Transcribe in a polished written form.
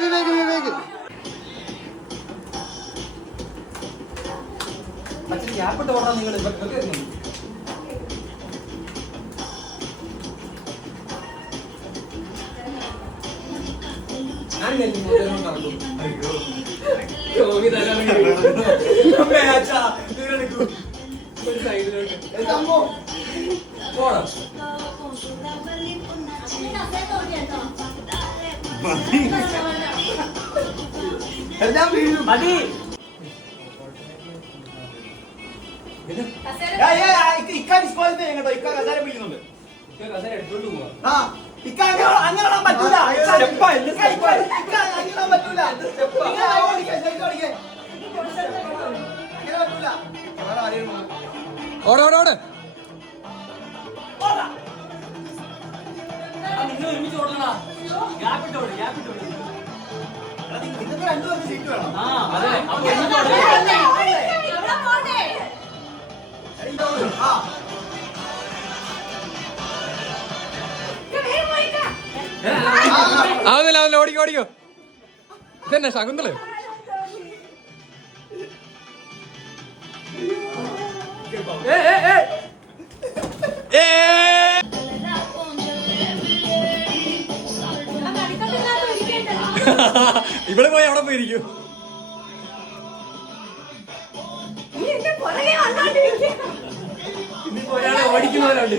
വിവേക് വിവേക് ഗ്യാപ്പിട്ട് ഓടാൻ നിങ്ങൾ മതി. ഇക്ക ഡിസ്ക്വാളിഫൈ ചെയ്യട്ടോ. ഇക്ക കസാര പിടിക്കുന്നുണ്ട്. എടുത്തോണ്ട് പോവാ. അങ്ങനെ പറ്റൂല. ഓടെ ഓടെ ഓടെ നിങ്ങൾ ഒരുമിച്ച് ഓടണടാ. ഗ്യാപ്പിട്ടോട് ഗ്യാപ്പിട്ടോട്. നിങ്ങൾക്ക് രണ്ടുപേർക്ക് സീറ്റ് വേണം. ആ അതെ. അപ്പൊ ഒരുമിച്ച് ഓടണം. ആവുന്നില്ല ആവുന്നില്ല ഓടിക്കോ ഓടിക്കോ. ഇതന്നെ ശകുന്തള് ഇവിടെ പോയി അവിടെ പോയിരിക്കും. ഒരാളെ ഓടിക്കുന്നവരുണ്ട്.